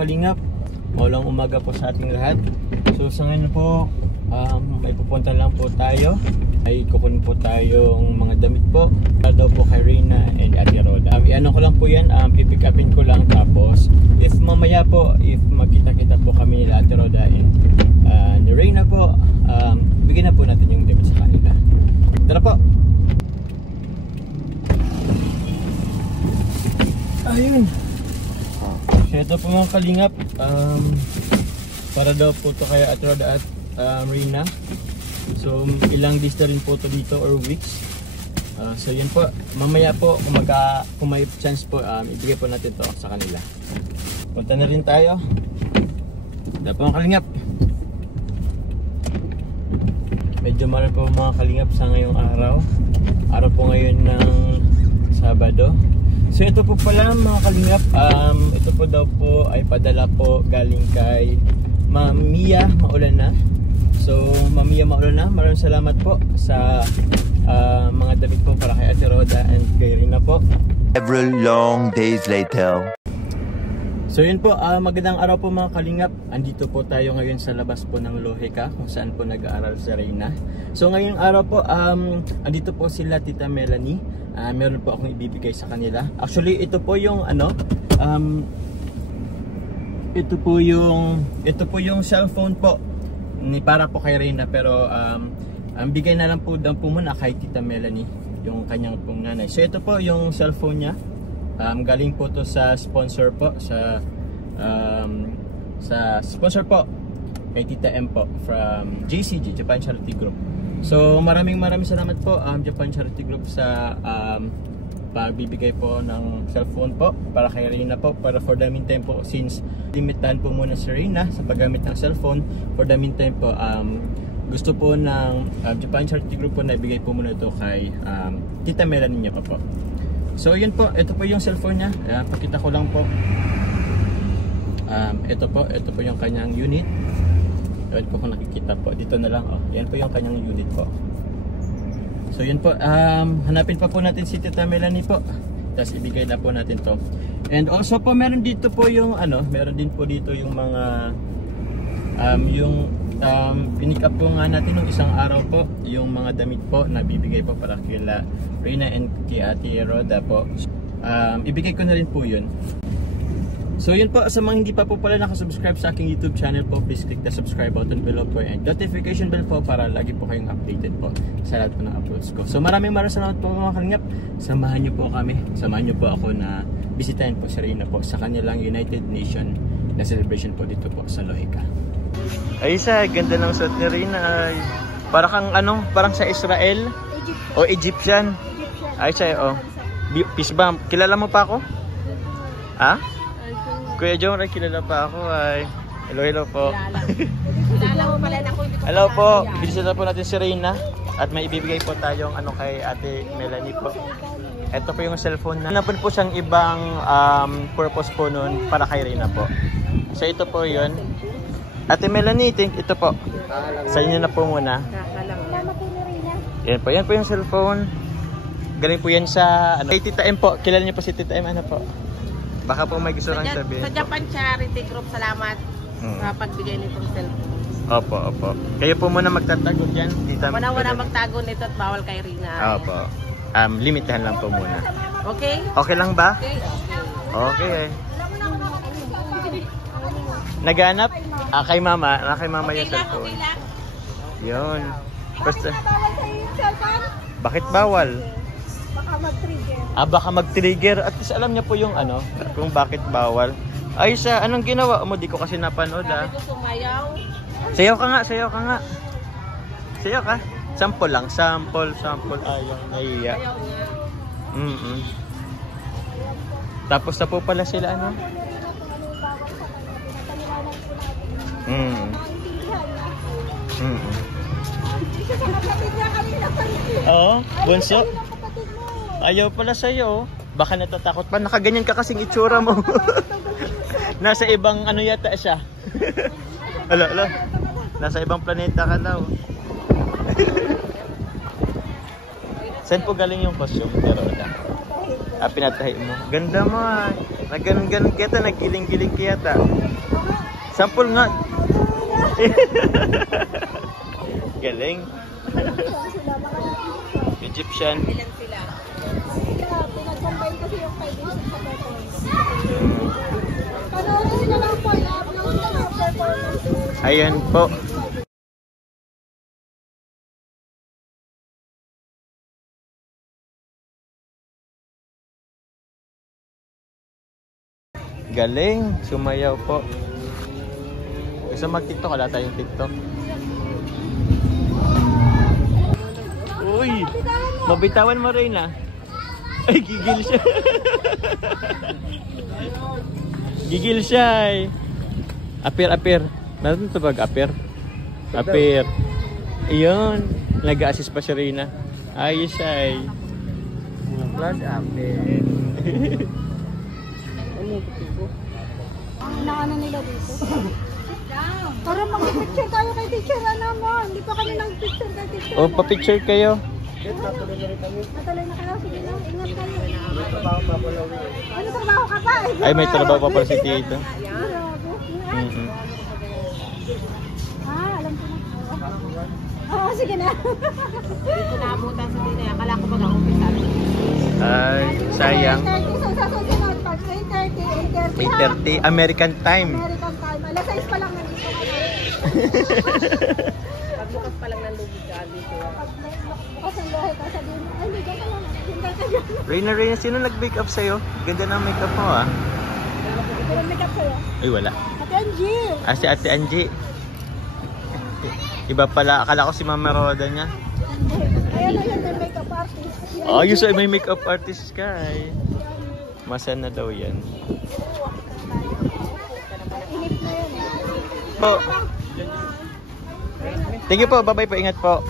kalingap, maulang umaga po sa ating lahat. So sa ngayon po, may pupunta lang po tayo. Ay kukunin po tayong mga damit po para daw po kay Reyna and Ate Roda. Iano ko lang po yan, pipick upin ko lang. Tapos if mamaya po, if magkita-kita po kami nila Ate Roda and ni Reyna po, bigyan na po natin yung damit sa kanila. Tara po! Ayun! So ito po mga kalingap, para daw po ito kay Ate Roda at Reyna. So ilang days na rin po ito dito or weeks. So yun po, mamaya po kung may chance po, ibigay po natin to sa kanila. Punta na rin tayo. Ito po mga kalingap. Medyo marami po mga kalingap sa ngayong araw. Araw po ngayon ng Sabado. So ito po pala mga kalingap, ito po daw po ay padala po galing kay Ma'am Mia Maulana. So Ma'am Mia Maulana, maraming salamat po sa mga damit po para kay Ate Roda and kay Reyna po. Several long days later. So yun po, magandang araw po mga kalingap. Andito po tayo ngayon sa labas po ng Loheka kung saan po nag-aaral si Reyna. So ngayong araw po, andito po sila Tita Melanie. Meron po akong ibibigay sa kanila. Actually, ito po yung ito po yung cellphone po ni para po kay Reyna, pero ang bigay na lang po daw po muna kay Tita Melanie, yung kanyang pong nanay. So ito po yung cellphone niya. Galing po to sa sponsor po sa sponsor po kay Tita M po from JCG, Japan Charity Group. So maraming salamat po Japan Charity Group sa pagbibigay po ng cellphone po para kay Reyna po, para for the meantime po, since limitahan po muna si Reyna sa paggamit ng cellphone for the meantime po, gusto po ng Japan Charity Group po na ibigay po muna ito kay Tita Melanie niya pa po. So yun po, ito po yung cellphone niya. Pakita ko lang po. Ito po yung kanyang unit. Yan po kung nakikita po. Dito na lang. Yan po yung kanyang unit po. So yun po, hanapin pa po natin si Tita Melanie po. Tapos ibigay na po natin to. And also po meron dito po yung meron din po dito yung mga pinick up po nga natin nung isang araw po yung mga damit po na bibigay po para kila Reyna and kay Ate Roda po. Ibigay ko na rin po yun. So yun po, sa mga hindi pa po pala nakasubscribe sa aking YouTube channel po, please click the subscribe button below po and notification bell po para lagi po kayong updated po sa lahat po ng uploads ko. So maraming salamat po mga kalingap. Samahan nyo po kami, samahan nyo po ako na bisitahin po si Reyna po sa kanilang United Nation na celebration po dito po sa Loheka. Ay isa, ganda ng suot ni Reyna. Parang parang sa Israel o Egyptian. Ay siya, Peace Bomb. Kilala mo pa ako? Ha? Kuya John, kilala pa ako. Ay, hello po. Kilala mo pala na ko. Hello po. Bisita po natin si Reyna at may ibibigay po tayong kay Ate Melanie po. Ito po yung cellphone na. Napun po siyang ibang purpose po nun para kay Reyna po. So ito po yun. Ate Melanie, ito po. Sa inyo na po muna. Yan po yung cellphone. Galing po yan sa kay Tita M po. Kilala niyo po si Tita M, po? Baka po may gusto kang sabihin. Sa Japan Charity Group, salamat sa pagbigay nitong cellphone. Opo. Kayo po muna magtatago dyan. Wala magtago nito at bawal kay Reyna. Opo. Limitahan lang po muna. Okay? Okay lang ba? Okay. Naghanap? Kay mama okay yung cellphone. Okay lang. Yun. Basta. Bakit bawal? Baka mag-trigger. Baka mag-trigger. At least alam niya po yung kung bakit bawal. Ay anong ginawa mo? Di ko kasi napanood. Sabi ko sumayaw. Sayaw ka nga. Sayaw ka. Sample lang. Sample. Ayaw, nahiya. Sayaw niya. Tapos na po pala sila Oo, bunso. Ayaw pala sa'yo. Baka natatakot pa. Nakaganyan ka kasing itsura mo. Nasa ibang yata siya. Ala. Nasa ibang planeta ka daw. Saan po galing yung costume? Pero pinatahi mo. Ganda mo. Nagganon-ganon kita. Nagiling-giling kiyata. Sample nga. Galing. Egyptian. Ilan sila? Pinag-combine kasi yung 5 days sa performance. Panoorin sila lang po, i-upload na yung performance. Ayan po. Galing. Sumayaw po. Gusto mag-tiktok? Wala tayong tiktok. Uy! Mabitawan mo rin ah. Ay, gigil siya. Gigil siya eh. Apir. Natin ito ba? Apir? Iyon. Nag-a-assist pa si Reyna. Ayos siya eh. Blood apir. Naano nila dito. Para mag-picture tayo kay teacher naman. Hindi pa kami nag-picture kay teacher. O, pa-picture kayo. Natuloy na kayo. Sige lang, ingat kayo. Ano trabaho ka pa? Ay, may trabaho pa pala si Tito. Grabe. Alam ko na. Oo, sige na. Dito naabutan sa din. Akala ko mag-umpisa. Ay, sayang. 8:30 sa susunod. Pag 8:30, 8:30 American time. American time. Alas 6 pa lang nandito kami. Pagbukas pa lang ng lubid ka dito. Pag bukas ang lahat, sabihin mo, ay, hindi ka lang. Hintay ka dyan. Reyna, sino nag-make up sa'yo? Ganda ng make up mo ah. Walang make-up sa'yo. Ay, wala. Ate Angie. Ah, si Ate Angie. Iba pala. Akala ko si Mama Roda niya. Ayan na yan, may make-up artist. Oh, you say may make-up artist ka eh. Masan na daw yan. Inip na yan. Po. Thank you po. Bye-bye po. Ingat po.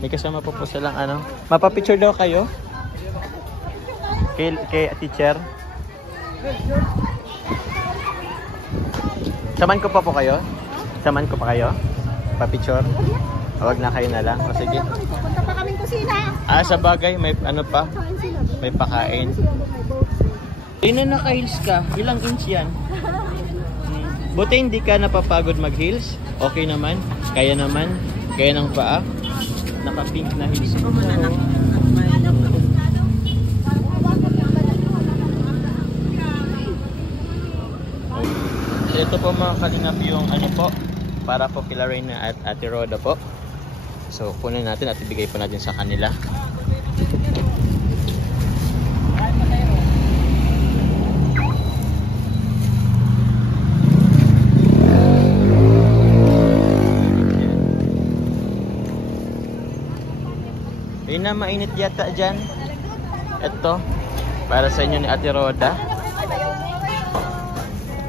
May kasama po silang ano. Mapapicture daw kayo? Kay teacher? Saman ko pa po kayo? Saman ko pa kayo? Pa-picture? Huwag na kayo na lang. O sige. Punta pa kaming kusina. Ah, sa bagay. May ano pa? Kain sila. May pakain. Ina naka-heels ka. Ilang inch yan? Buti hindi ka napapagod mag-heels. Okay naman. Kaya naman. Kaya ng paa. Naka-pink na heels. Ito po mga kalingap yung ano po. Para po kila Reyna at Ate Roda po. So kunin natin at ibigay po natin sa kanila. Reyna, mainit yata dyan. Ito, para sa inyo ni Ate Roda.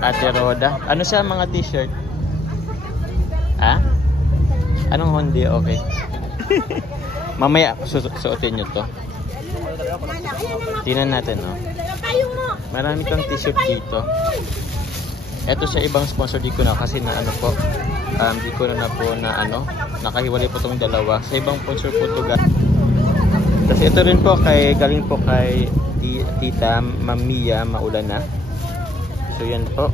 Ate Roda. Ano sa mga t-shirt? Ha? Anong Hondi? Okay. Mamaya suotin nyo to. Tingnan natin, no? Marami kang t-shirt dito. Ito sa ibang sponsor di ko na kasi na ano po. Di ko na po na ano. Nakahiwalay po tong dalawa. Sa ibang sponsor po to guys. Kasi ito rin po galing po kay Tita Mamiya Maulana. So yan po.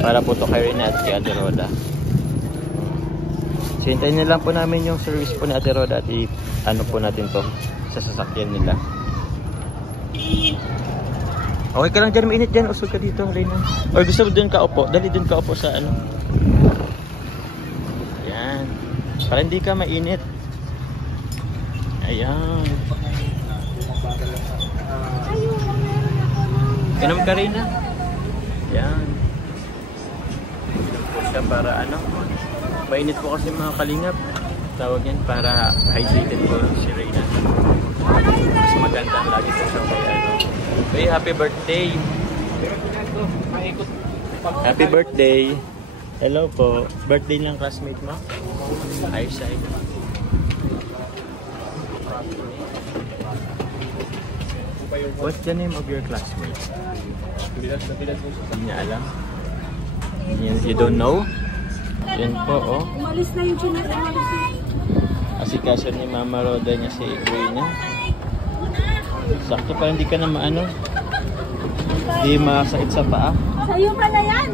Para po to kay Reyna at kay Ate Roda. So hintayin na lang po namin yung service po ni Ate Roda at ano po natin to sa sasakyan nila. Okay ka lang dyan, mainit dyan. Usog ka dito, Reyna. Or gusto mo dun ka upo? Dali dun ka upo sa ano. Ayan. Para hindi ka mainit. Ayan. Inom ka, Reyna. Ayan. Inom po siya para ano. Mainit po kasi mga kalingap. Tawag yan para hydrated po si Reyna. Mas magandang lagi po siya kaya ano. Okay, happy birthday. Happy birthday. Hello po. Birthday ng classmate mo? Eyesight. What's the name of your classmate? Hindi niya alam. You don't know? Yan po, oh. Umalis na yung junior. Asikaso ni Mama Roda niya si Reyna. Sakto pa, hindi ka na maano. Hindi masakit sa paa. Sa'yo pala yan.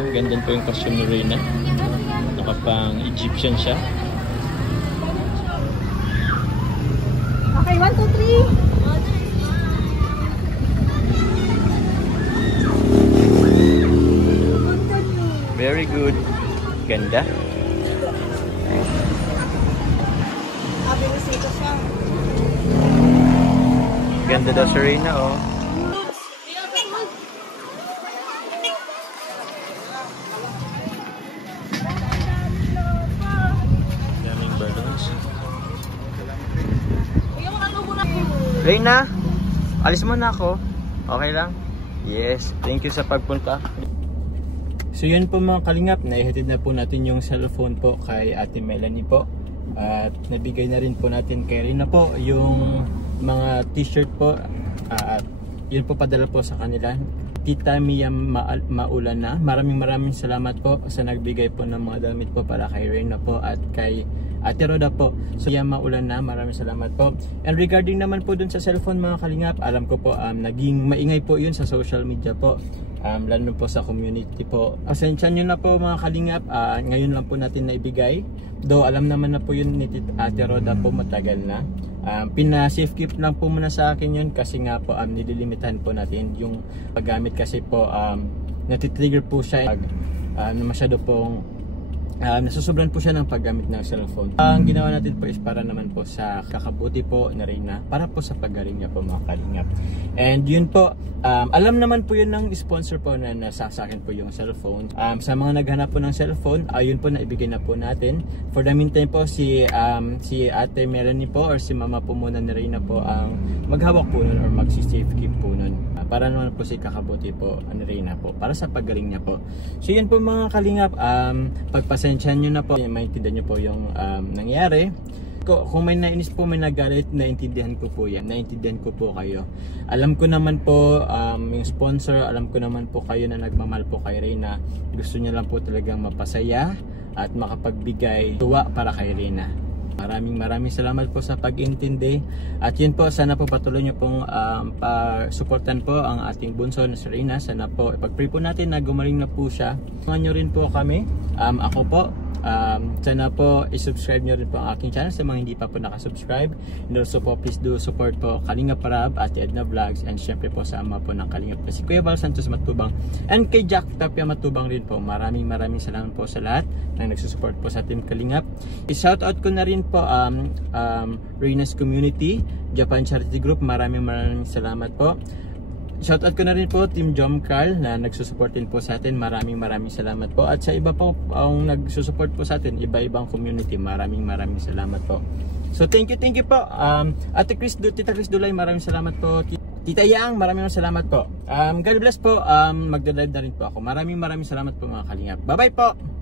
ang ganda po yung costume ni Reyna. Nakapang Egyptian siya. Okay, 1, 2, 3. Very good. Ganda. Ganda daw si Reyna, oh. Daming balloons. Reyna, alis mo na ako. Okay lang? Yes, thank you sa pagpunta. So yun po mga kalingap, naihatid na po natin yung cellphone po kay Ate Melanie po. At nabigay na rin po natin kay Reyna po yung mga t-shirt po. At yun po padala po sa kanila. Tita Mia Maulana, maraming salamat po sa nagbigay po ng mga damit po para kay Reyna po at kay Ate Roda po. So Mia Maulana, maraming salamat po. And regarding naman po dun sa cellphone mga kalingap, alam ko po naging maingay po yun sa social media po. Lalo po sa community po. Asensya nyo na po mga kalingap, ngayon lang po natin naibigay. Though alam naman na po yun ni Ate Roda po matagal na. Pina-safe keep lang po muna sa akin yun kasi nga po nililimitahan po natin yung paggamit kasi po natitrigger po siya masyado pong nasusobran po siya ng paggamit ng cellphone. Ang ginawa natin po is para naman po sa kakabuti po na Reyna, para po sa paggaling niya po mga kalingap. And yun po, alam naman po yun ng sponsor po na nasa akin po yung cellphone. Sa mga naghanap po ng cellphone, yun po naibigay na po natin. For the meantime po si Ate Melanie po or si Mama po muna ni Reyna po ang maghawak po nun or magsi-safe keep po nun. Para naman po si kakabuti po ni Reyna po, para sa paggaling niya po. So yun po mga kalingap, pagpasensyahan nyo na po, maintindihan nyo po yung nangyari. Kung may nainis po, may nagalit, naintindihan ko po yan. Naintindihan ko po kayo. Alam ko naman po, yung sponsor, alam ko naman po kayo na nagmamahal po kay Reyna. Gusto niya lang po talagang mapasaya at makapagbigay tuwa para kay Reyna. Maraming salamat po sa pag-intindi. At yun po, sana po patuloy nyo pong pa-supportan po ang ating bunso na si Reyna. Sana po, ipag-pray po natin na gumaling na po siya. Tulungan nyo rin po kami. Ako po, sana po i-subscribe nyo rin po ang aking channel sa mga hindi pa po nakasubscribe. And also po, please do support po Kalinga Parab, Ate Edna Vlogs, and syempre po sa ama po ng Kalinga po si Kuya Val Santos Matubang and kay Jack Tapia Matubang rin po. Maraming salamat po sa lahat na nagsusupport po sa Team Kalingap. I-shoutout ko na rin po Reyna's Community, Japan Charity Group. Maraming salamat po. Shoutout ko na rin po Team Jom Carl na nagsusupport din po sa atin. Maraming salamat po. At sa iba po ang nagsusupport po sa atin, iba-ibang community. Maraming salamat po. So thank you po. Ate Chris, Tita Chris Dulay, maraming salamat po. Tita Yang, maraming salamat po. God bless po. Magdadrive na rin po ako. Maraming salamat po mga kalingap. Bye bye po.